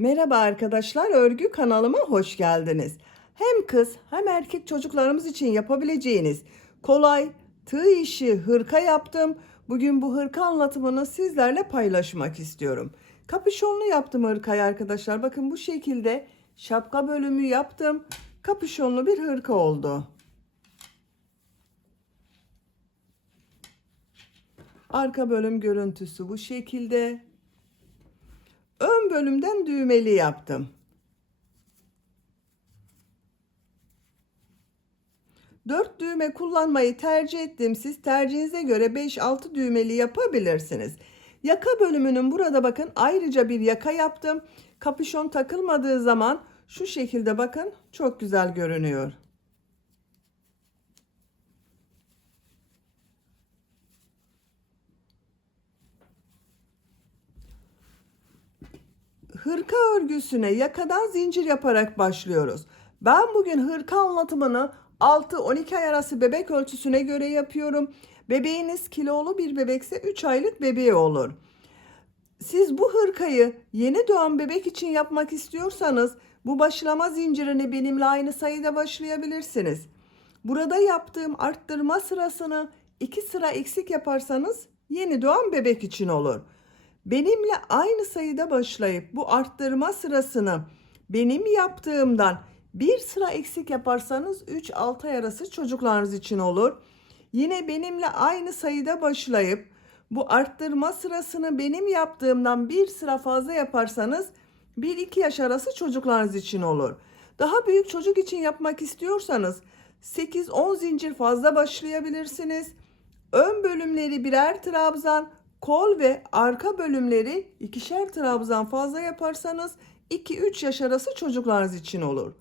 Merhaba arkadaşlar, örgü kanalıma hoş geldiniz. Hem kız hem erkek çocuklarımız için yapabileceğiniz kolay tığ işi hırka yaptım. Bugün bu hırka anlatımını sizlerle paylaşmak istiyorum. Kapüşonlu yaptım hırkayı arkadaşlar. Bakın bu şekilde şapka bölümü yaptım. Kapüşonlu bir hırka oldu. Arka bölüm görüntüsü bu şekilde. Ön bölümden düğmeli yaptım. 4 düğme kullanmayı tercih ettim. Siz tercihinize göre 5-6 düğmeli yapabilirsiniz. Yaka bölümünün burada bakın ayrıca bir yaka yaptım. Kapüşon takılmadığı zaman şu şekilde bakın çok güzel görünüyor. Hırka örgüsüne yakadan zincir yaparak başlıyoruz. Ben bugün hırka anlatımını 6-12 ay arası bebek ölçüsüne göre yapıyorum. Bebeğiniz kilolu bir bebekse 3 aylık bebeği olur. Siz bu hırkayı yeni doğan bebek için yapmak istiyorsanız bu başlama zincirini benimle aynı sayıda başlayabilirsiniz. Burada yaptığım arttırma sırasını 2 sıra eksik yaparsanız yeni doğan bebek için olur. Benimle aynı sayıda başlayıp bu arttırma sırasını benim yaptığımdan bir sıra eksik yaparsanız 3-6 ay arası çocuklarınız için olur. Yine benimle aynı sayıda başlayıp bu arttırma sırasını benim yaptığımdan bir sıra fazla yaparsanız 1-2 yaş arası çocuklarınız için olur. Daha büyük çocuk için yapmak istiyorsanız 8-10 zincir fazla başlayabilirsiniz. Ön bölümleri birer trabzan, kol ve arka bölümleri ikişer trabzan fazla yaparsanız 2-3 yaş arası çocuklarınız için olur.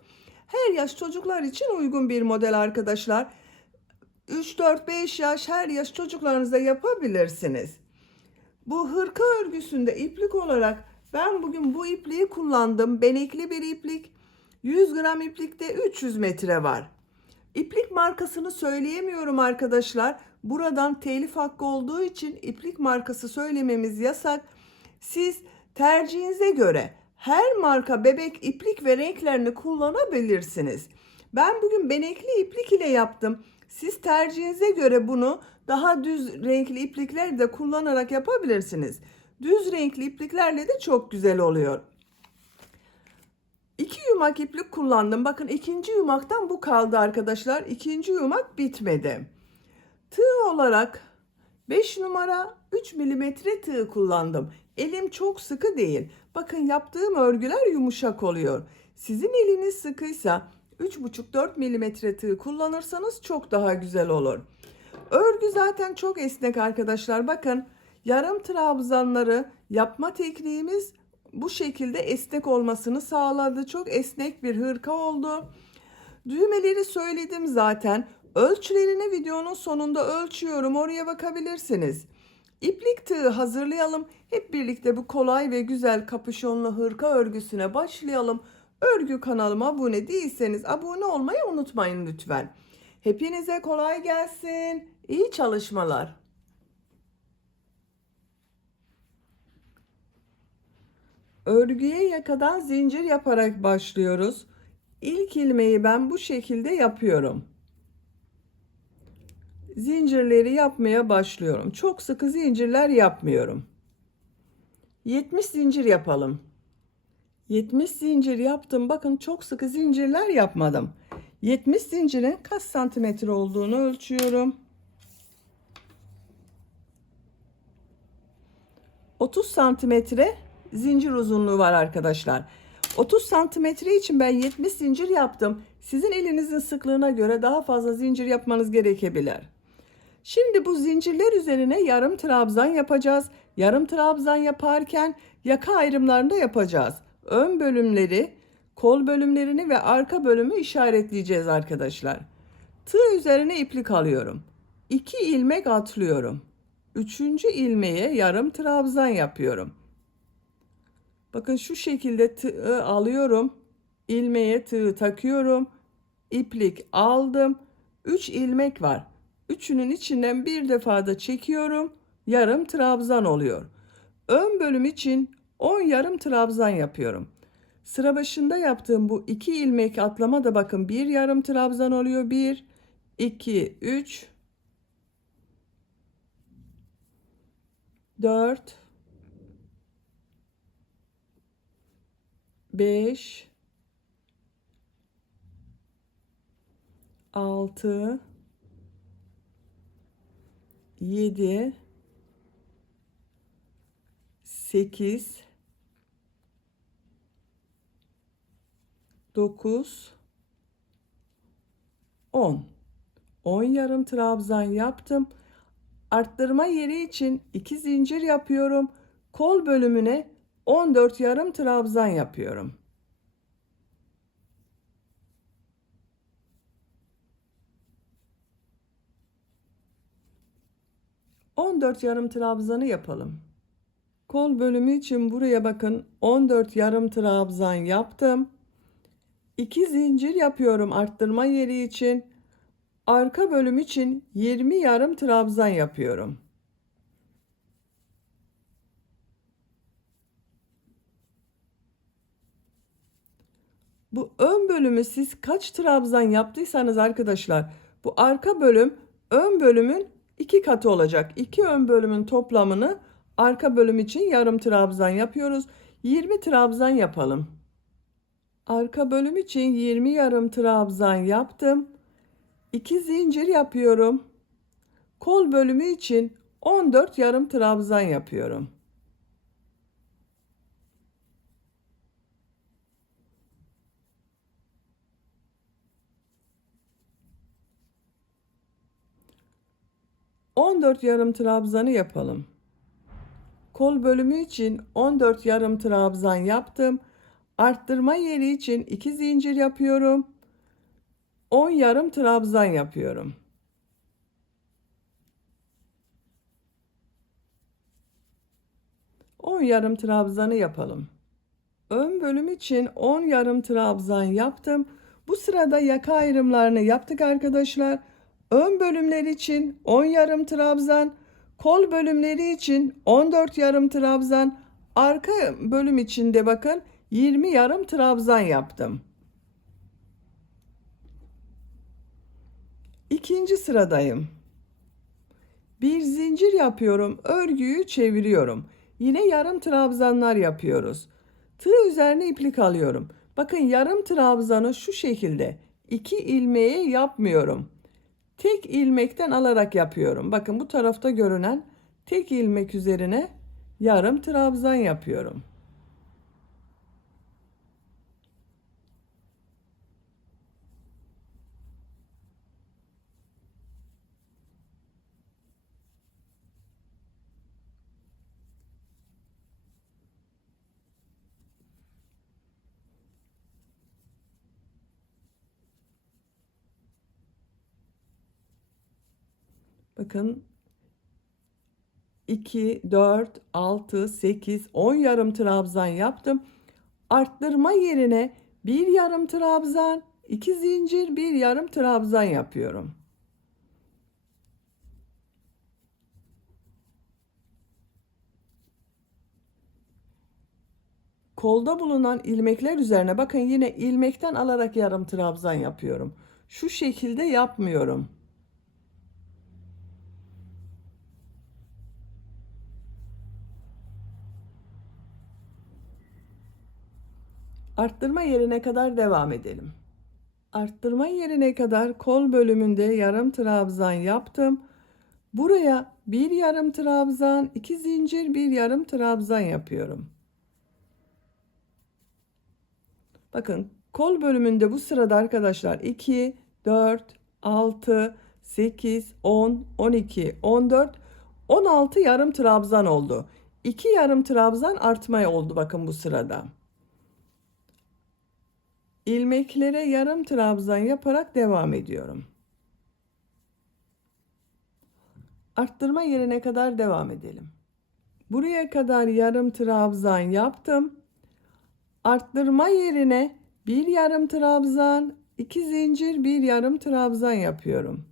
Her yaş çocuklar için uygun bir model arkadaşlar. 3-4-5 yaş her yaş çocuklarınızda yapabilirsiniz. Bu hırka örgüsünde iplik olarak ben bugün bu ipliği kullandım. Benekli bir iplik. 100 gram iplikte 300 metre var. İplik markasını söyleyemiyorum arkadaşlar. Buradan telif hakkı olduğu için iplik markası söylememiz yasak. Siz tercihinize göre her marka bebek iplik ve renklerini kullanabilirsiniz. Ben bugün benekli iplik ile yaptım. Siz tercihinize göre bunu daha düz renkli iplikler de kullanarak yapabilirsiniz. Düz renkli ipliklerle de çok güzel oluyor. 2 yumak iplik kullandım. Bakın ikinci yumaktan bu kaldı arkadaşlar. İkinci yumak bitmedi. Tığ olarak 5 numara 3 milimetre tığ kullandım. Elim çok sıkı değil. Bakın yaptığım örgüler yumuşak oluyor. Sizin eliniz sıkıysa 3,5-4 milimetre tığ kullanırsanız çok daha güzel olur. Örgü zaten çok esnek arkadaşlar. Bakın yarım trabzanları yapma tekniğimiz bu şekilde esnek olmasını sağladı. Çok esnek bir hırka oldu. Düğmeleri söyledim zaten. Ölçülerini videonun sonunda ölçüyorum. Oraya bakabilirsiniz. İplik tığı hazırlayalım. Hep birlikte bu kolay ve güzel kapüşonlu hırka örgüsüne başlayalım. Örgü kanalıma abone değilseniz abone olmayı unutmayın lütfen. Hepinize kolay gelsin. İyi çalışmalar. Örgüye yakadan zincir yaparak başlıyoruz. İlk ilmeği ben bu şekilde yapıyorum. Zincirleri yapmaya başlıyorum. Çok sıkı zincirler yapmıyorum. 70 zincir yapalım. 70 zincir yaptım. Bakın çok sıkı zincirler yapmadım. 70 zincirin kaç santimetre olduğunu ölçüyorum. 30 santimetre zincir uzunluğu var arkadaşlar. 30 santimetre için ben 70 zincir yaptım. Sizin elinizin sıklığına göre daha fazla zincir yapmanız gerekebilir. Şimdi bu zincirler üzerine yarım trabzan yapacağız. Yarım trabzan yaparken yaka ayrımlarını da yapacağız. Ön bölümleri, kol bölümlerini ve arka bölümü işaretleyeceğiz arkadaşlar. Tığ üzerine iplik alıyorum. 2 ilmek atlıyorum. 3. ilmeğe yarım trabzan yapıyorum. Bakın şu şekilde tığı alıyorum. İlmeğe tığı takıyorum. İplik aldım. 3 ilmek var. Üçünün içinden bir defa da çekiyorum. Yarım trabzan oluyor. Ön bölüm için 10 yarım trabzan yapıyorum. Sıra başında yaptığım bu 2 ilmek atlama da bakın bir yarım trabzan oluyor. 1, 2, 3, 4, 5, 6, 7, 8, 9, 10. 10 yarım trabzan yaptım. Arttırma yeri için 2 zincir yapıyorum. Kol bölümüne 14 yarım trabzan yapıyorum. ...14 yarım trabzanı yapalım. Kol bölümü için buraya bakın 14 yarım trabzan yaptım. 2 zincir yapıyorum arttırma yeri için. Arka bölüm için 20 yarım trabzan yapıyorum. Bu ön bölümü siz kaç trabzan yaptıysanız arkadaşlar, bu arka bölüm ön bölümün 2 katı olacak. 2 ön bölümün toplamını arka bölüm için yarım trabzan yapıyoruz. 20 trabzan yapalım. Arka bölüm için 20 yarım trabzan yaptım. 2 zincir yapıyorum. Kol bölümü için 14 yarım trabzan yapıyorum. ...14 yarım trabzanı yapalım. Kol bölümü için 14 yarım trabzan yaptım. Arttırma yeri için 2 zincir yapıyorum. 10 yarım trabzan yapıyorum. On yarım trabzanı yapalım. Ön bölüm için 10 yarım trabzan yaptım. Bu sırada yaka ayrımlarını yaptık arkadaşlar. Ön bölümler için 10 yarım trabzan, kol bölümleri için 14 yarım trabzan, arka bölüm için de bakın 20 yarım trabzan yaptım. İkinci sıradayım. Bir zincir yapıyorum, örgüyü çeviriyorum. Yine yarım trabzanlar yapıyoruz. Tığ üzerine iplik alıyorum. Bakın yarım trabzanı şu şekilde 2 ilmeğe yapmıyorum. Tek ilmekten alarak yapıyorum. Bakın bu tarafta görünen tek ilmek üzerine yarım trabzan yapıyorum. Bakın 2, 4, 6, 8, 10 yarım trabzan yaptım. Arttırma yerine bir yarım trabzan, 2 zincir, bir yarım trabzan yapıyorum. Kolda bulunan ilmekler üzerine bakın yine ilmekten alarak yarım trabzan yapıyorum. Şu şekilde yapmıyorum. Arttırma yerine kadar devam edelim. Arttırma yerine kadar kol bölümünde yarım trabzan yaptım. Buraya bir yarım trabzan, 2 zincir, bir yarım trabzan yapıyorum. Bakın kol bölümünde bu sırada arkadaşlar 2, 4, 6, 8, 10, 12, 14, 16 yarım trabzan oldu. 2 yarım trabzan artma oldu bakın bu sırada. İlmeklere yarım trabzan yaparak devam ediyorum. Arttırma yerine kadar devam edelim. Buraya kadar yarım trabzan yaptım. Arttırma yerine bir yarım trabzan, 2 zincir, bir yarım trabzan yapıyorum.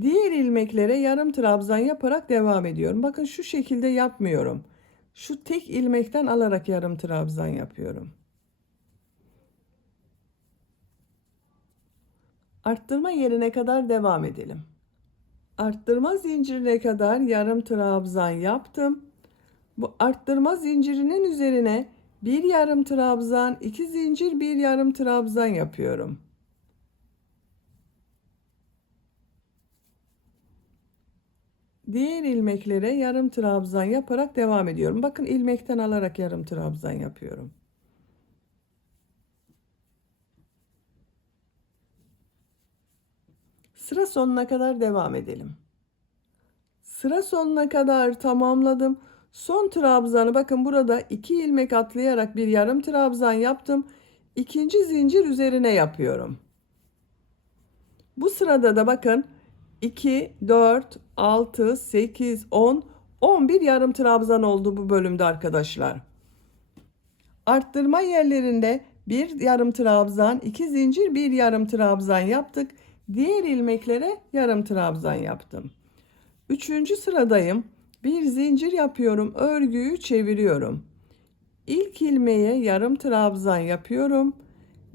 Diğer ilmeklere yarım trabzan yaparak devam ediyorum. Bakın şu şekilde yapmıyorum. Şu tek ilmekten alarak yarım trabzan yapıyorum. Arttırma yerine kadar devam edelim. Arttırma zincirine kadar yarım trabzan yaptım. Bu arttırma zincirinin üzerine bir yarım trabzan, 2 zincir, bir yarım trabzan yapıyorum. Diğer ilmeklere yarım trabzan yaparak devam ediyorum. Bakın ilmekten alarak yarım trabzan yapıyorum. Sıra sonuna kadar devam edelim. Sıra sonuna kadar tamamladım. Son trabzanı bakın burada 2 ilmek atlayarak bir yarım trabzan yaptım. İkinci zincir üzerine yapıyorum. Bu sırada da bakın 2, 4, 6, 8, 10, 11 yarım trabzan oldu bu bölümde arkadaşlar. Arttırma yerlerinde bir yarım trabzan, 2 zincir, bir yarım trabzan yaptık. Diğer ilmeklere yarım trabzan yaptım. Üçüncü sıradayım. Bir zincir yapıyorum. Örgüyü çeviriyorum. İlk ilmeğe yarım trabzan yapıyorum.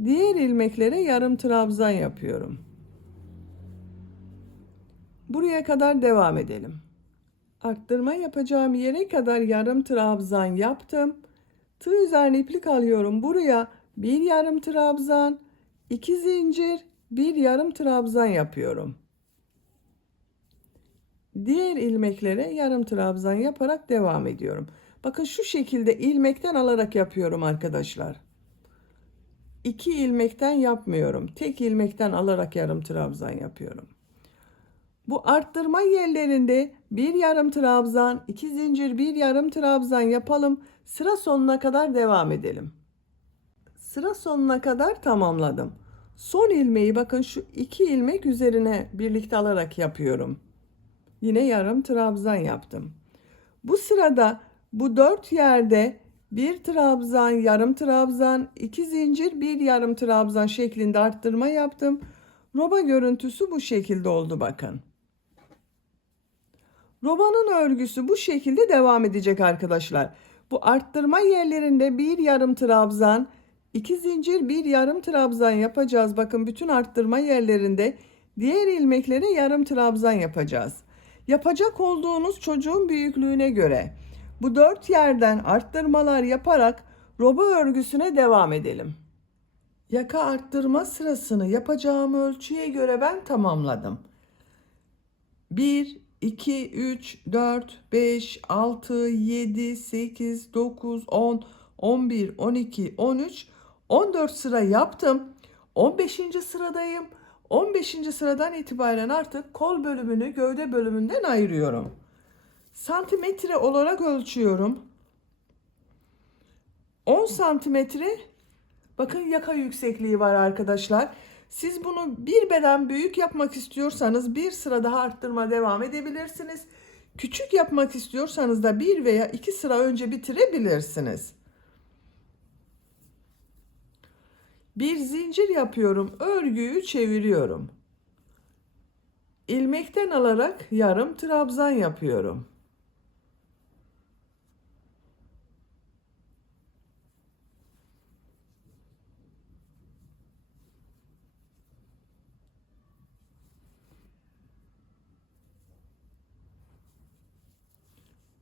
Diğer ilmeklere yarım trabzan yapıyorum. Buraya kadar devam edelim. Arttırma yapacağım yere kadar yarım trabzan yaptım. Tığ üzerine iplik alıyorum. Buraya bir yarım trabzan, 2 zincir, bir yarım trabzan yapıyorum. Diğer ilmeklere yarım trabzan yaparak devam ediyorum. Bakın şu şekilde ilmekten alarak yapıyorum arkadaşlar. 2 ilmekten yapmıyorum. Tek ilmekten alarak yarım trabzan yapıyorum. Bu arttırma yerlerinde bir yarım trabzan, 2 zincir, bir yarım trabzan yapalım. Sıra sonuna kadar devam edelim. Sıra sonuna kadar tamamladım. Son ilmeği bakın şu 2 ilmek üzerine birlikte alarak yapıyorum. Yine yarım trabzan yaptım. Bu sırada bu 4 yerde bir trabzan, yarım trabzan, 2 zincir, bir yarım trabzan şeklinde arttırma yaptım. Roba görüntüsü bu şekilde oldu bakın. Robanın örgüsü bu şekilde devam edecek arkadaşlar. Bu arttırma yerlerinde bir yarım trabzan, 2 zincir, bir yarım trabzan yapacağız. Bakın bütün arttırma yerlerinde diğer ilmeklere yarım trabzan yapacağız. Yapacak olduğunuz çocuğun büyüklüğüne göre bu 4 yerden arttırmalar yaparak roba örgüsüne devam edelim. Yaka arttırma sırasını yapacağım ölçüye göre ben tamamladım. 1, 2, 3, 4, 5, 6, 7, 8, 9, 10, 11, 12, 13, 14 sıra yaptım. 15. sıradayım. 15. sıradan itibaren artık kol bölümünü gövde bölümünden ayırıyorum. Santimetre olarak ölçüyorum. 10 santimetre bakın yaka yüksekliği var arkadaşlar. Siz bunu bir beden büyük yapmak istiyorsanız bir sıra daha arttırma devam edebilirsiniz. Küçük yapmak istiyorsanız da bir veya iki sıra önce bitirebilirsiniz. Bir zincir yapıyorum. Örgüyü çeviriyorum. İlmekten alarak yarım trabzan yapıyorum.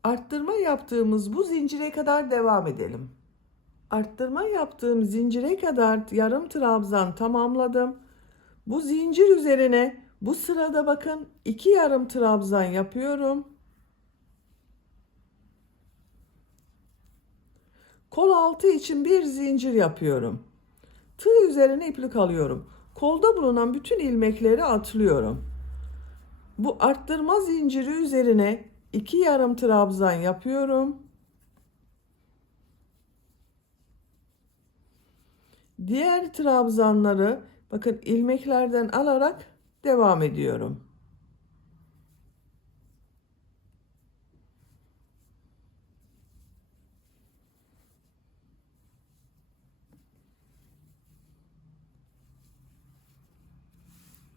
Arttırma yaptığımız bu zincire kadar devam edelim. Arttırma yaptığım zincire kadar yarım trabzan tamamladım. Bu zincir üzerine bu sırada bakın 2 yarım trabzan yapıyorum. Kol altı için bir zincir yapıyorum. Tığ üzerine iplik alıyorum. Kolda bulunan bütün ilmekleri atlıyorum. Bu arttırma zinciri üzerine 2 yarım trabzan yapıyorum. Diğer trabzanları bakın ilmeklerden alarak devam ediyorum.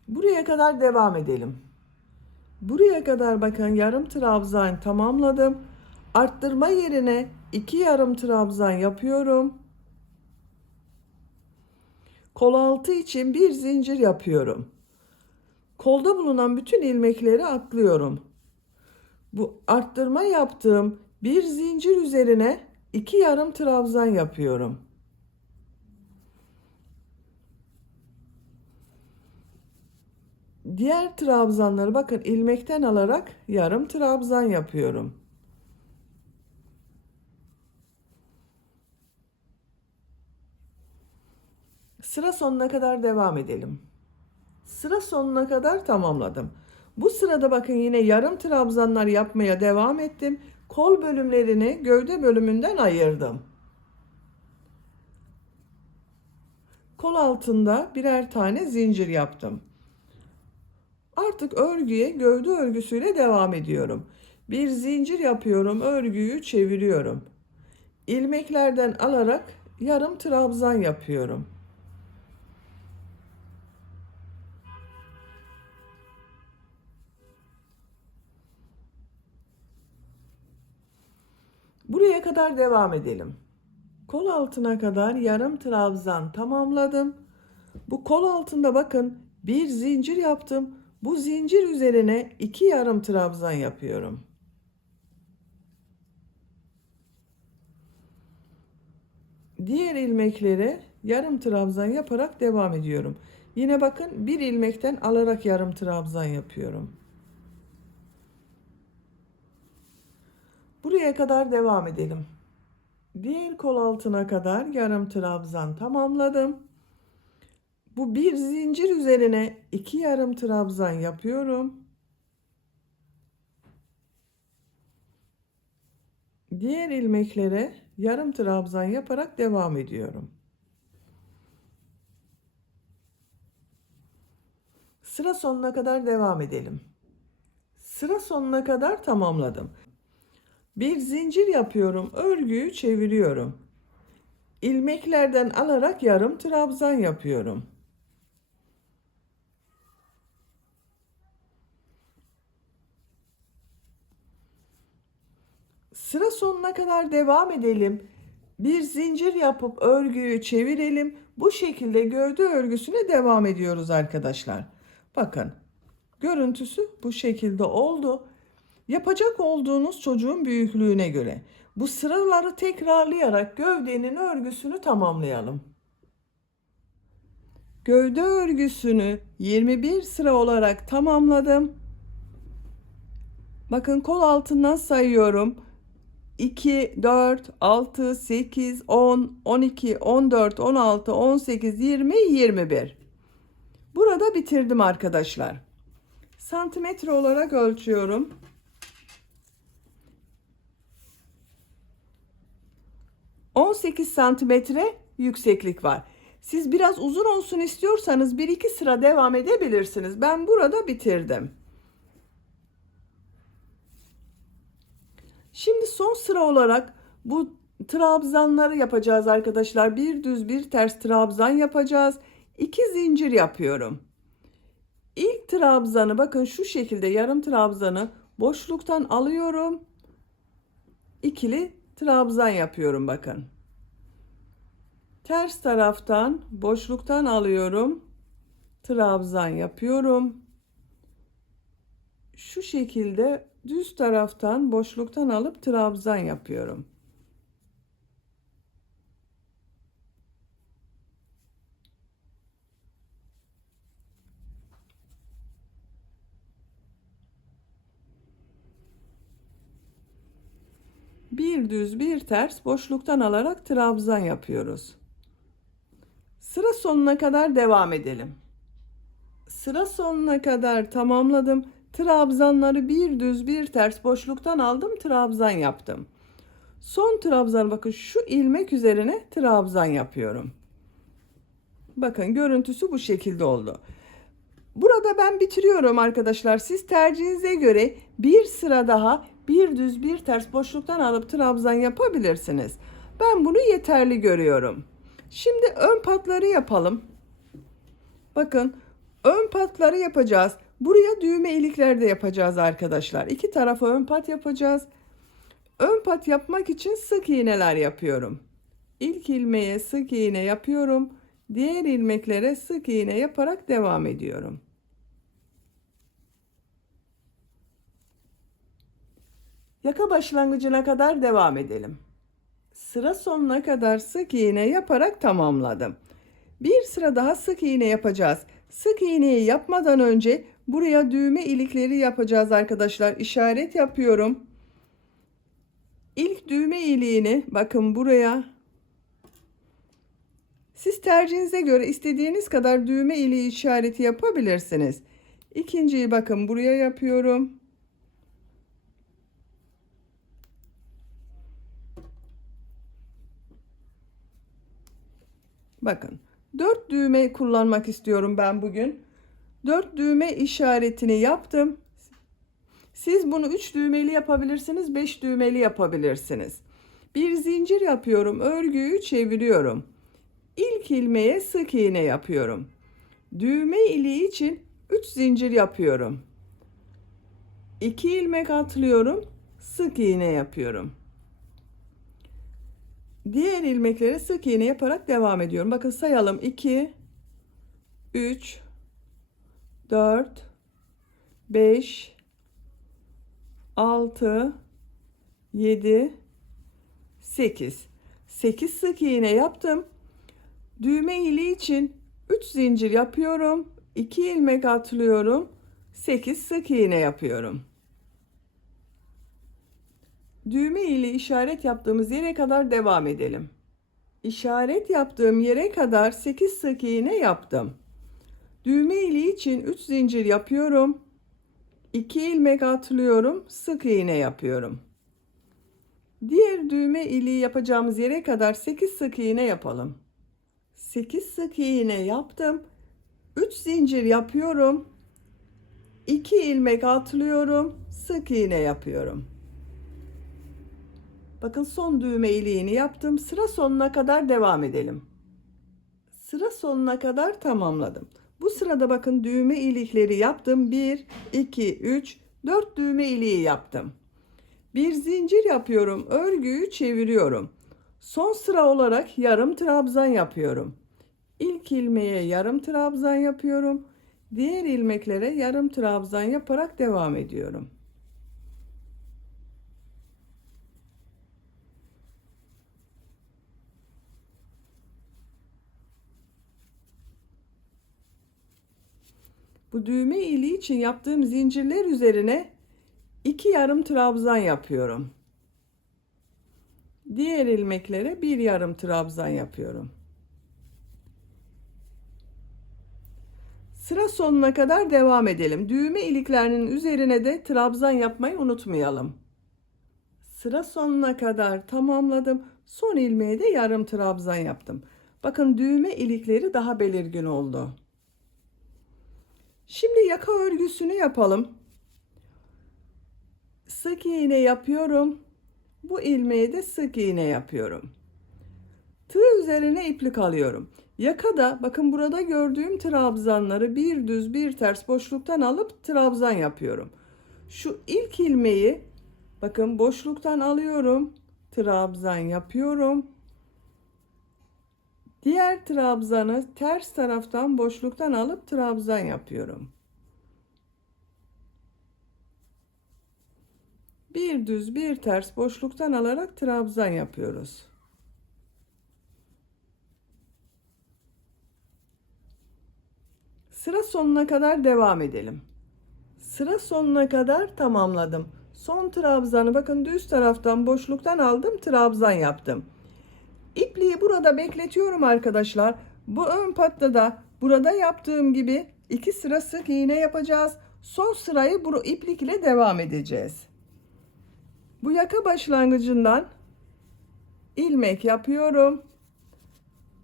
Buraya kadar devam edelim. Buraya kadar bakın yarım trabzan tamamladım. Arttırma yerine 2 yarım trabzan yapıyorum. Kol altı için bir zincir yapıyorum. Kolda bulunan bütün ilmekleri atlıyorum. Bu arttırma yaptığım bir zincir üzerine 2 yarım trabzan yapıyorum. Diğer trabzanları bakın ilmekten alarak yarım trabzan yapıyorum. Sıra sonuna kadar devam edelim. Sıra sonuna kadar tamamladım. Bu sırada bakın yine yarım trabzanlar yapmaya devam ettim. Kol bölümlerini gövde bölümünden ayırdım. Kol altında birer tane zincir yaptım. Artık örgüye gövde örgüsüyle devam ediyorum. Bir zincir yapıyorum, örgüyü çeviriyorum. İlmeklerden alarak yarım trabzan yapıyorum. Buraya kadar devam edelim. Kol altına kadar yarım trabzan tamamladım. Bu kol altında bakın bir zincir yaptım. Bu zincir üzerine 2 yarım trabzan yapıyorum. Diğer ilmekleri yarım trabzan yaparak devam ediyorum. Yine bakın bir ilmekten alarak yarım trabzan yapıyorum. Buraya kadar devam edelim. Diğer kol altına kadar yarım trabzan tamamladım. Bu bir zincir üzerine 2 yarım trabzan yapıyorum. Diğer ilmeklere yarım trabzan yaparak devam ediyorum. Sıra sonuna kadar devam edelim. Sıra sonuna kadar tamamladım. Bir zincir yapıyorum, örgüyü çeviriyorum. İlmeklerden alarak yarım trabzan yapıyorum. Sıra sonuna kadar devam edelim. Bir zincir yapıp örgüyü çevirelim. Bu şekilde gövde örgüsüne devam ediyoruz arkadaşlar. Bakın, görüntüsü bu şekilde oldu. Yapacak olduğunuz çocuğun büyüklüğüne göre bu sıraları tekrarlayarak gövdenin örgüsünü tamamlayalım. Gövde örgüsünü 21 sıra olarak tamamladım. Bakın kol altından sayıyorum. 2, 4, 6, 8, 10, 12, 14, 16, 18, 20, 21. Burada bitirdim arkadaşlar. Santimetre olarak ölçüyorum. 18 santimetre yükseklik var. Siz biraz uzun olsun istiyorsanız 1-2 sıra devam edebilirsiniz. Ben burada bitirdim. Şimdi son sıra olarak bu trabzanları yapacağız arkadaşlar. Bir düz bir ters trabzan yapacağız. 2 zincir yapıyorum. İlk trabzanı bakın şu şekilde yarım trabzanı boşluktan alıyorum. İkili trabzan yapıyorum bakın. Ters taraftan boşluktan alıyorum. Trabzan yapıyorum. Şu şekilde düz taraftan boşluktan alıp trabzan yapıyorum. Bir düz bir ters boşluktan alarak trabzan yapıyoruz. Sıra sonuna kadar devam edelim. Sıra sonuna kadar tamamladım. Trabzanları bir düz bir ters boşluktan aldım, trabzan yaptım. Son trabzan bakın şu ilmek üzerine trabzan yapıyorum. Bakın görüntüsü bu şekilde oldu. Burada ben bitiriyorum arkadaşlar. Siz tercihinize göre bir sıra daha bir düz bir ters boşluktan alıp trabzan yapabilirsiniz. Ben bunu yeterli görüyorum. Şimdi ön patları yapalım. Bakın ön patları yapacağız. Buraya düğme ilikler de yapacağız arkadaşlar. İki tarafa ön pat yapacağız. Ön pat yapmak için sık iğneler yapıyorum. İlk ilmeğe sık iğne yapıyorum. Diğer ilmeklere sık iğne yaparak devam ediyorum. Yaka başlangıcına kadar devam edelim. Sıra sonuna kadar sık iğne yaparak tamamladım. Bir sıra daha sık iğne yapacağız. Sık iğneyi yapmadan önce buraya düğme ilikleri yapacağız arkadaşlar. İşaret yapıyorum. İlk düğme iliğini bakın buraya. Siz tercihinize göre istediğiniz kadar düğme iliği işareti yapabilirsiniz. İkinciyi bakın buraya yapıyorum. Bakın 4 düğme kullanmak istiyorum ben bugün. 4 düğme işaretini yaptım. Siz bunu 3 düğmeli yapabilirsiniz, 5 düğmeli yapabilirsiniz. Bir zincir yapıyorum, örgüyü çeviriyorum. İlk ilmeğe sık iğne yapıyorum. Düğme iliği için 3 zincir yapıyorum. 2 ilmek atlıyorum, sık iğne yapıyorum. Diğer ilmeklere sık iğne yaparak devam ediyorum. Bakın sayalım. 2 3 4 5 6 7 8 8 sık iğne yaptım. Düğme iliği için 3 zincir yapıyorum. 2 ilmek atlıyorum. 8 sık iğne yapıyorum. Düğme ile işaret yaptığımız yere kadar devam edelim. İşaret yaptığım yere kadar 8 sık iğne yaptım. Düğme iliği için 3 zincir yapıyorum. 2 ilmek atlıyorum, sık iğne yapıyorum. Diğer düğme iliği yapacağımız yere kadar 8 sık iğne yapalım. 8 sık iğne yaptım. 3 zincir yapıyorum. 2 ilmek atlıyorum, sık iğne yapıyorum. Bakın son düğme iliğini yaptım. Sıra sonuna kadar devam edelim. Sıra sonuna kadar tamamladım. Bu sırada bakın düğme ilikleri yaptım. 1, 2, 3, 4 düğme iliği yaptım. Bir zincir yapıyorum. Örgüyü çeviriyorum. Son sıra olarak yarım trabzan yapıyorum. İlk ilmeğe yarım trabzan yapıyorum. Diğer ilmeklere yarım trabzan yaparak devam ediyorum. Bu düğme iliği için yaptığım zincirler üzerine 2 yarım trabzan yapıyorum. Diğer ilmeklere bir yarım trabzan yapıyorum. Sıra sonuna kadar devam edelim. Düğme iliklerinin üzerine de trabzan yapmayı unutmayalım. Sıra sonuna kadar tamamladım. Son ilmeğe de yarım trabzan yaptım. Bakın düğme ilikleri daha belirgin oldu. Şimdi yaka örgüsünü yapalım. Sık iğne yapıyorum. Bu ilmeğe de sık iğne yapıyorum. Tığ üzerine iplik alıyorum. Yakada bakın burada gördüğüm trabzanları bir düz bir ters boşluktan alıp trabzan yapıyorum. Şu ilk ilmeği bakın boşluktan alıyorum. Trabzan yapıyorum. Diğer trabzanı ters taraftan boşluktan alıp trabzan yapıyorum. Bir düz bir ters boşluktan alarak trabzan yapıyoruz. Sıra sonuna kadar devam edelim. Sıra sonuna kadar tamamladım. Son trabzanı bakın düz taraftan boşluktan aldım, trabzan yaptım. İpliği burada bekletiyorum arkadaşlar. Bu ön patta da burada yaptığım gibi 2 sıra sık iğne yapacağız. Son sırayı bu iplik ile devam edeceğiz. Bu yaka başlangıcından ilmek yapıyorum.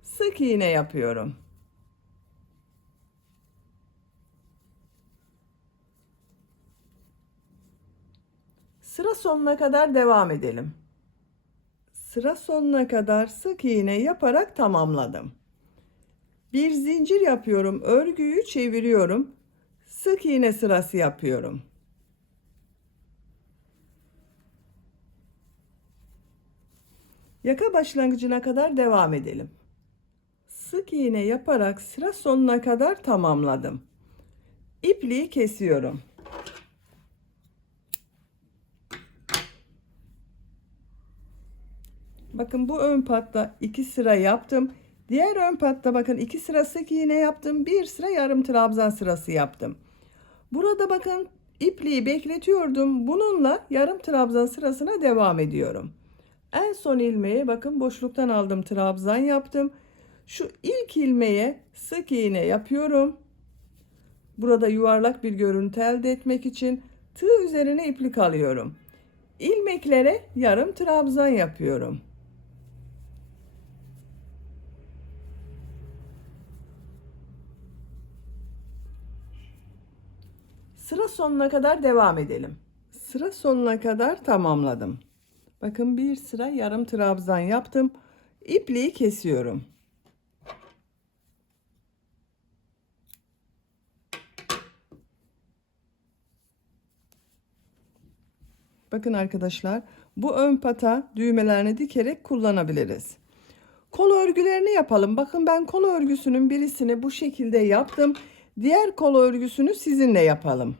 Sık iğne yapıyorum. Sıra sonuna kadar devam edelim. Sıra sonuna kadar sık iğne yaparak tamamladım. Bir zincir yapıyorum, örgüyü çeviriyorum. Sık iğne sırası yapıyorum. Yaka başlangıcına kadar devam edelim. Sık iğne yaparak sıra sonuna kadar tamamladım. İpliği kesiyorum. Bakın bu ön patta 2 sıra yaptım. Diğer ön patta bakın 2 sıra sık iğne yaptım. 1 sıra yarım trabzan sırası yaptım. Burada bakın ipliği bekletiyordum. Bununla yarım trabzan sırasına devam ediyorum. En son ilmeğe bakın boşluktan aldım, trabzan yaptım. Şu ilk ilmeğe sık iğne yapıyorum. Burada yuvarlak bir görüntü elde etmek için tığ üzerine iplik alıyorum. İlmeklere yarım trabzan yapıyorum. Sıra sonuna kadar devam edelim. Sıra sonuna kadar tamamladım. Bakın bir sıra yarım trabzan yaptım. İpliği kesiyorum. Bakın arkadaşlar, bu ön pata düğmelerini dikerek kullanabiliriz. Kol örgülerini yapalım. Bakın ben kol örgüsünün birisini bu şekilde yaptım. Diğer kol örgüsünü sizinle yapalım.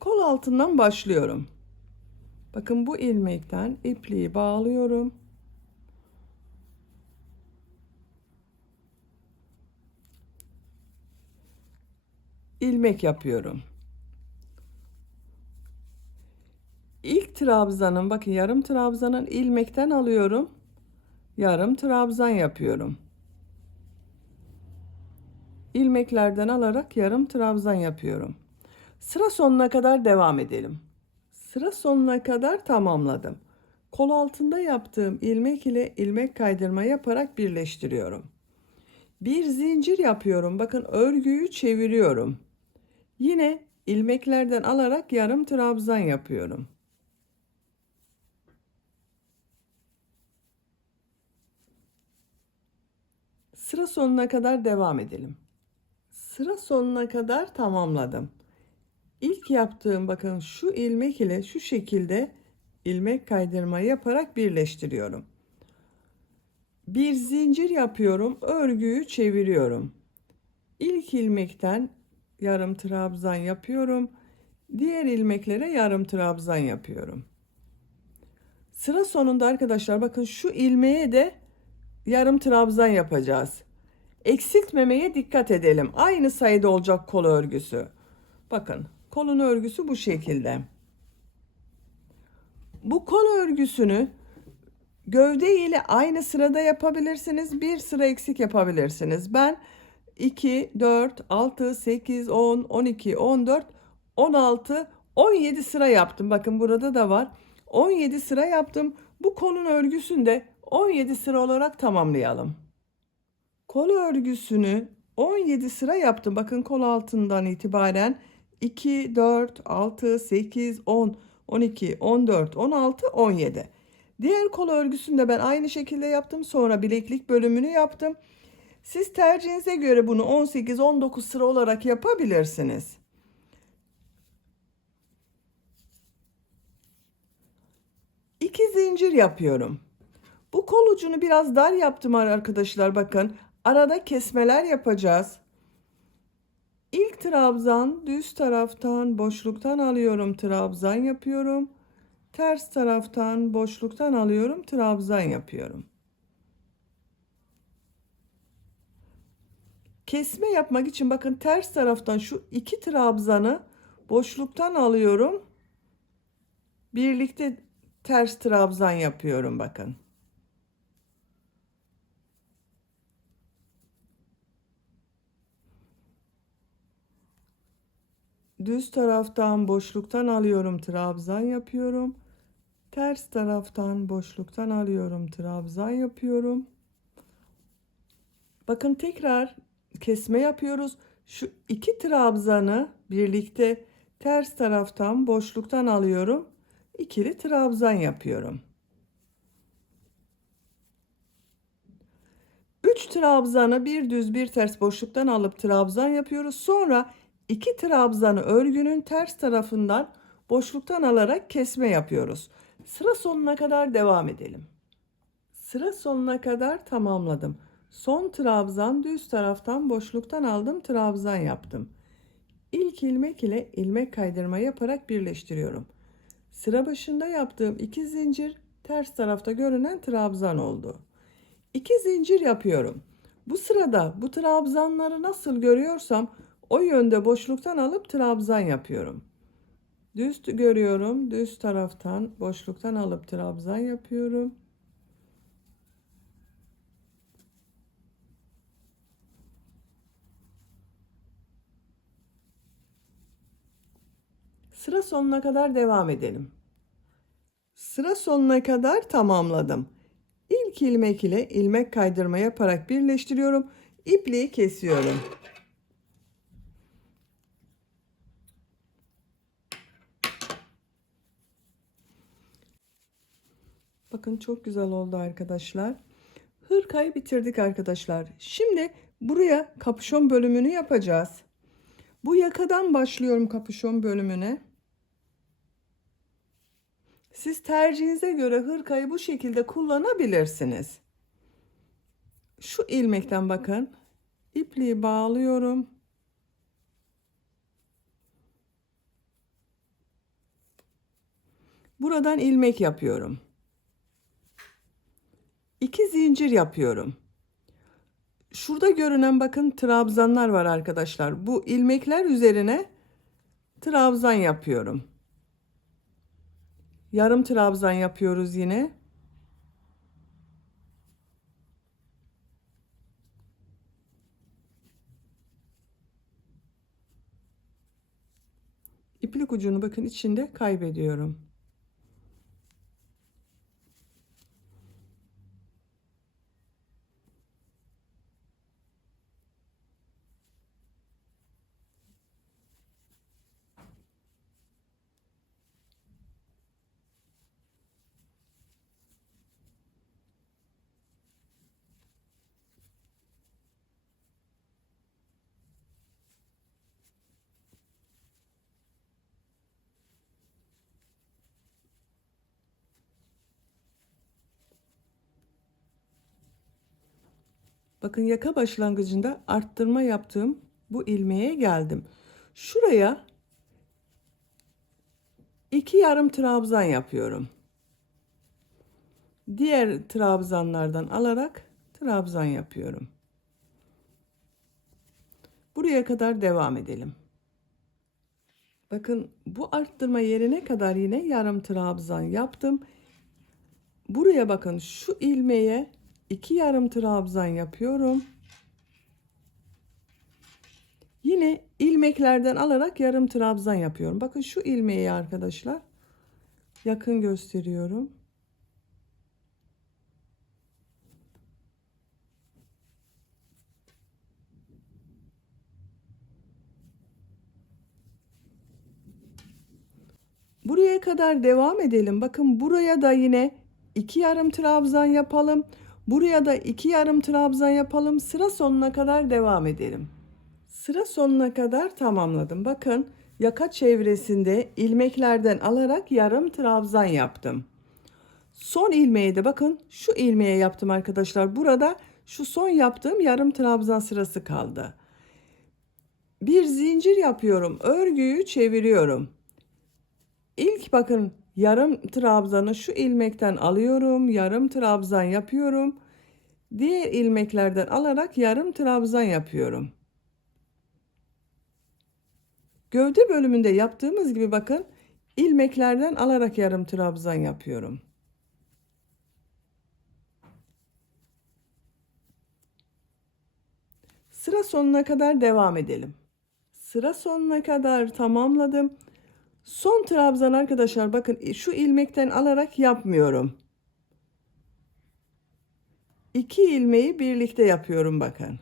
Kol altından başlıyorum. Bakın bu ilmekten ipliği bağlıyorum. İlmek yapıyorum. İlk trabzanın, bakın yarım trabzanın ilmekten alıyorum. Yarım trabzan yapıyorum. İlmeklerden alarak yarım trabzan yapıyorum. Sıra sonuna kadar devam edelim. Sıra sonuna kadar tamamladım. Kol altında yaptığım ilmek ile ilmek kaydırma yaparak birleştiriyorum. Bir zincir yapıyorum. Bakın örgüyü çeviriyorum. Yine ilmeklerden alarak yarım trabzan yapıyorum. Sıra sonuna kadar devam edelim. Sıra sonuna kadar tamamladım. İlk yaptığım bakın şu ilmek ile şu şekilde ilmek kaydırma yaparak birleştiriyorum. Bir zincir yapıyorum, örgüyü çeviriyorum. İlk ilmekten yarım trabzan yapıyorum. Diğer ilmeklere yarım trabzan yapıyorum. Sıra sonunda arkadaşlar bakın şu ilmeğe de yarım trabzan yapacağız. Eksiltmemeye dikkat edelim. Aynı sayıda olacak kol örgüsü. Bakın kolun örgüsü bu şekilde. Bu kol örgüsünü gövde ile aynı sırada yapabilirsiniz. Bir sıra eksik yapabilirsiniz. Ben 2, 4, 6, 8, 10, 12, 14, 16, 17 sıra yaptım. Bakın burada da var. 17 sıra yaptım. Bu kolun örgüsünü de 17 sıra olarak tamamlayalım. Kol örgüsünü 17 sıra yaptım. Bakın kol altından itibaren 2, 4, 6, 8, 10, 12, 14, 16, 17. Diğer kol örgüsünü de ben aynı şekilde yaptım. Sonra bileklik bölümünü yaptım. Siz tercihinize göre bunu 18, 19 sıra olarak yapabilirsiniz. İki zincir yapıyorum. Bu kol ucunu biraz dar yaptım arkadaşlar. Bakın arada kesmeler yapacağız. İlk trabzan düz taraftan boşluktan alıyorum, trabzan yapıyorum. Ters taraftan boşluktan alıyorum, trabzan yapıyorum. Kesme yapmak için bakın ters taraftan şu iki trabzanı boşluktan alıyorum. Birlikte ters trabzan yapıyorum bakın. Düz taraftan boşluktan alıyorum, trabzan yapıyorum. Ters taraftan boşluktan alıyorum, trabzan yapıyorum. Bakın tekrar kesme yapıyoruz. Şu iki trabzanı birlikte ters taraftan boşluktan alıyorum. İkili trabzan yapıyorum. 3 trabzanı bir düz bir ters boşluktan alıp trabzan yapıyoruz. Sonra 2 trabzanı örgünün ters tarafından boşluktan alarak kesme yapıyoruz. Sıra sonuna kadar devam edelim. Sıra sonuna kadar tamamladım. Son trabzan düz taraftan boşluktan aldım, trabzan yaptım. İlk ilmek ile ilmek kaydırma yaparak birleştiriyorum. Sıra başında yaptığım 2 zincir ters tarafta görünen trabzan oldu. 2 zincir yapıyorum. Bu sırada bu trabzanları nasıl görüyorsam o yönde boşluktan alıp trabzan yapıyorum. Düz görüyorum, düz taraftan boşluktan alıp trabzan yapıyorum. Sıra sonuna kadar devam edelim. Sıra sonuna kadar tamamladım. İlk ilmek ile ilmek kaydırma yaparak birleştiriyorum. İpliği kesiyorum. Bakın çok güzel oldu arkadaşlar. Hırkayı bitirdik arkadaşlar. Şimdi buraya kapüşon bölümünü yapacağız. Bu yakadan başlıyorum kapüşon bölümüne. Siz tercihinize göre hırkayı bu şekilde kullanabilirsiniz. Şu ilmekten bakın. İpliği bağlıyorum. Buradan ilmek yapıyorum. 2 zincir yapıyorum. Şurada görünen bakın trabzanlar var arkadaşlar. Bu ilmekler üzerine trabzan yapıyorum. Yarım trabzan yapıyoruz yine. İplik ucunu bakın içinde kaybediyorum. Bakın yaka başlangıcında arttırma yaptığım bu ilmeğe geldim. Şuraya 2 yarım trabzan yapıyorum. Diğer trabzanlardan alarak trabzan yapıyorum. Buraya kadar devam edelim. Bakın bu arttırma yerine kadar yine yarım trabzan yaptım. Buraya bakın şu ilmeğe 2 yarım trabzan yapıyorum. Yine ilmeklerden alarak yarım trabzan yapıyorum. Bakın şu ilmeği arkadaşlar yakın gösteriyorum. Buraya kadar devam edelim. Bakın buraya da yine 2 yarım trabzan yapalım. Buraya da 2 yarım trabzan yapalım. Sıra sonuna kadar devam edelim. Sıra sonuna kadar tamamladım. Bakın yaka çevresinde ilmeklerden alarak yarım trabzan yaptım. Son ilmeği de bakın şu ilmeğe yaptım arkadaşlar. Burada şu son yaptığım yarım trabzan sırası kaldı. Bir zincir yapıyorum. Örgüyü çeviriyorum. İlk bakın yarım trabzanı şu ilmekten alıyorum. Yarım trabzan yapıyorum. Diğer ilmeklerden alarak yarım trabzan yapıyorum. Gövde bölümünde yaptığımız gibi bakın ilmeklerden alarak yarım trabzan yapıyorum. Sıra sonuna kadar devam edelim. Sıra sonuna kadar tamamladım. Son trabzan arkadaşlar bakın şu ilmekten alarak yapmıyorum. 2 ilmeği birlikte yapıyorum bakın.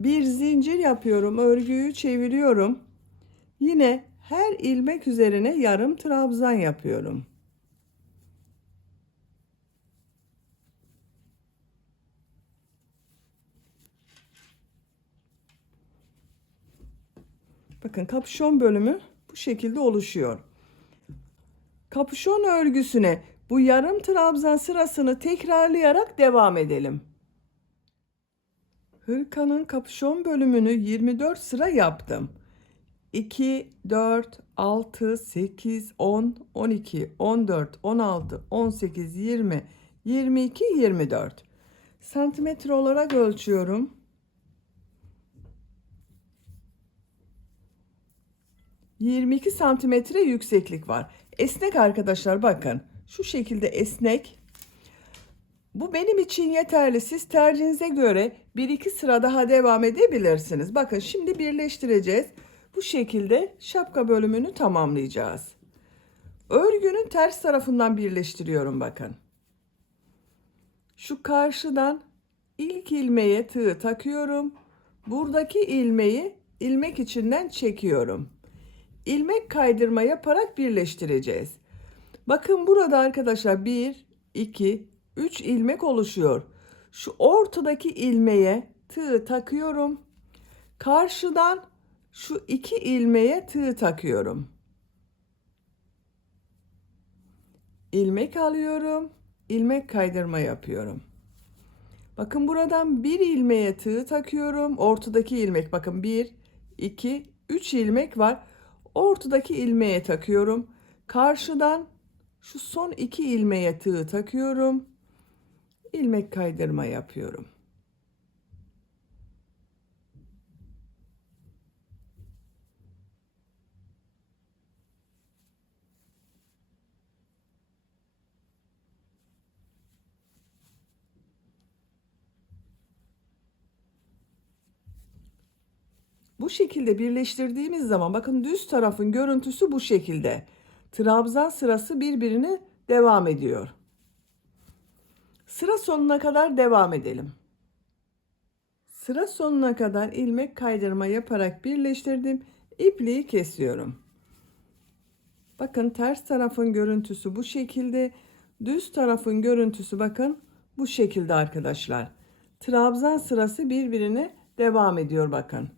Bir zincir yapıyorum, örgüyü çeviriyorum. Yine her ilmek üzerine yarım trabzan yapıyorum. Bakın kapüşon bölümü bu şekilde oluşuyor. Kapüşon örgüsüne bu yarım trabzan sırasını tekrarlayarak devam edelim. Hırkanın kapüşon bölümünü 24 sıra yaptım. 2, 4, 6, 8, 10, 12, 14, 16, 18, 20, 22, 24. Santimetre olarak ölçüyorum. 22 santimetre yükseklik var. Esnek arkadaşlar, bakın. Şu şekilde esnek. Bu benim için yeterli. Siz tercihinize göre 1-2 sıra daha devam edebilirsiniz. Bakın şimdi birleştireceğiz. Bu şekilde şapka bölümünü tamamlayacağız. Örgünün ters tarafından birleştiriyorum bakın. Şu karşıdan ilk ilmeğe tığ takıyorum. Buradaki ilmeği ilmek içinden çekiyorum. İlmek kaydırma yaparak birleştireceğiz. Bakın burada arkadaşlar 1, 2, 3 ilmek oluşuyor. Şu ortadaki ilmeğe tığ takıyorum. Karşıdan şu 2 ilmeğe tığ takıyorum. İlmek alıyorum. İlmek kaydırma yapıyorum. Bakın buradan bir ilmeğe tığ takıyorum. Ortadaki ilmek, bakın 1, 2, 3 ilmek var. Ortadaki ilmeğe takıyorum. Karşıdan şu son 2 ilmeğe tığ takıyorum. İlmek kaydırma yapıyorum. Bu şekilde birleştirdiğimiz zaman bakın düz tarafın görüntüsü bu şekilde. Trabzan sırası birbirine devam ediyor. Sıra sonuna kadar devam edelim. Sıra sonuna kadar ilmek kaydırma yaparak birleştirdim. İpliği kesiyorum. Bakın ters tarafın görüntüsü bu şekilde. Düz tarafın görüntüsü bakın bu şekilde arkadaşlar. Trabzan sırası birbirine devam ediyor bakın.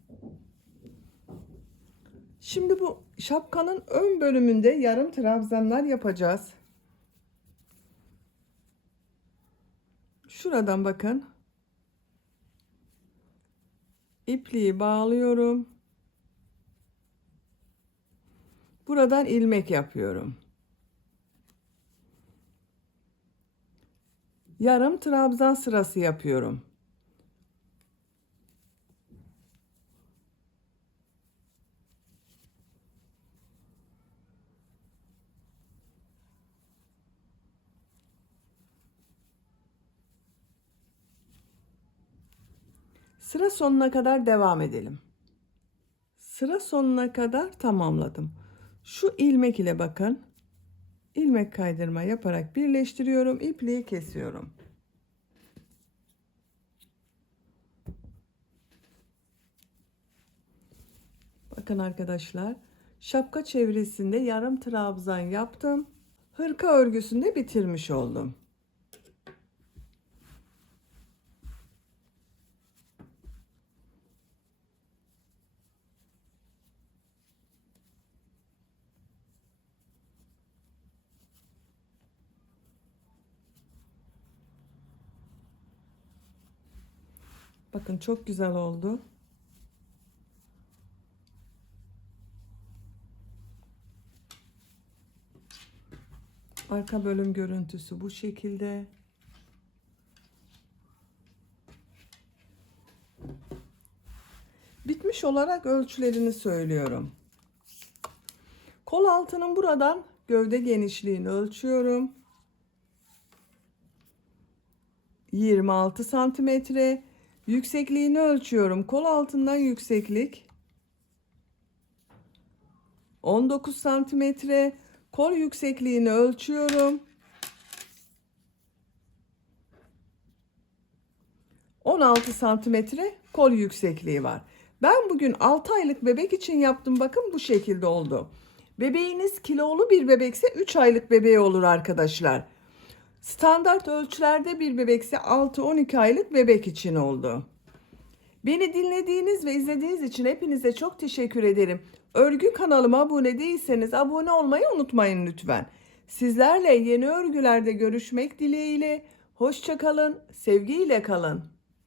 Şimdi bu şapkanın ön bölümünde yarım trabzanlar yapacağız. Şuradan bakın. İpliği bağlıyorum. Buradan ilmek yapıyorum. Yarım trabzan sırası yapıyorum. Sıra sonuna kadar devam edelim. Sıra sonuna kadar tamamladım. Şu ilmek ile bakın. İlmek kaydırma yaparak birleştiriyorum. İpliği kesiyorum. Bakın arkadaşlar. Şapka çevresinde yarım trabzan yaptım. Hırka örgüsünde bitirmiş oldum. Bakın çok güzel oldu. Arka bölüm görüntüsü bu şekilde. Bitmiş olarak ölçülerini söylüyorum. Kol altının buradan gövde genişliğini ölçüyorum. 26 santimetre. Yüksekliğini ölçüyorum. Kol altından yükseklik 19 santimetre. Kol yüksekliğini ölçüyorum. 16 santimetre kol yüksekliği var. Ben bugün 6 aylık bebek için yaptım. Bakın bu şekilde oldu. Bebeğiniz kilolu bir bebekse 3 aylık bebeği olur arkadaşlar. Standart ölçülerde bir bebekse 6-12 aylık bebek için oldu. Beni dinlediğiniz ve izlediğiniz için hepinize çok teşekkür ederim. Örgü kanalıma abone değilseniz abone olmayı unutmayın lütfen. Sizlerle yeni örgülerde görüşmek dileğiyle. Hoşça kalın, sevgiyle kalın.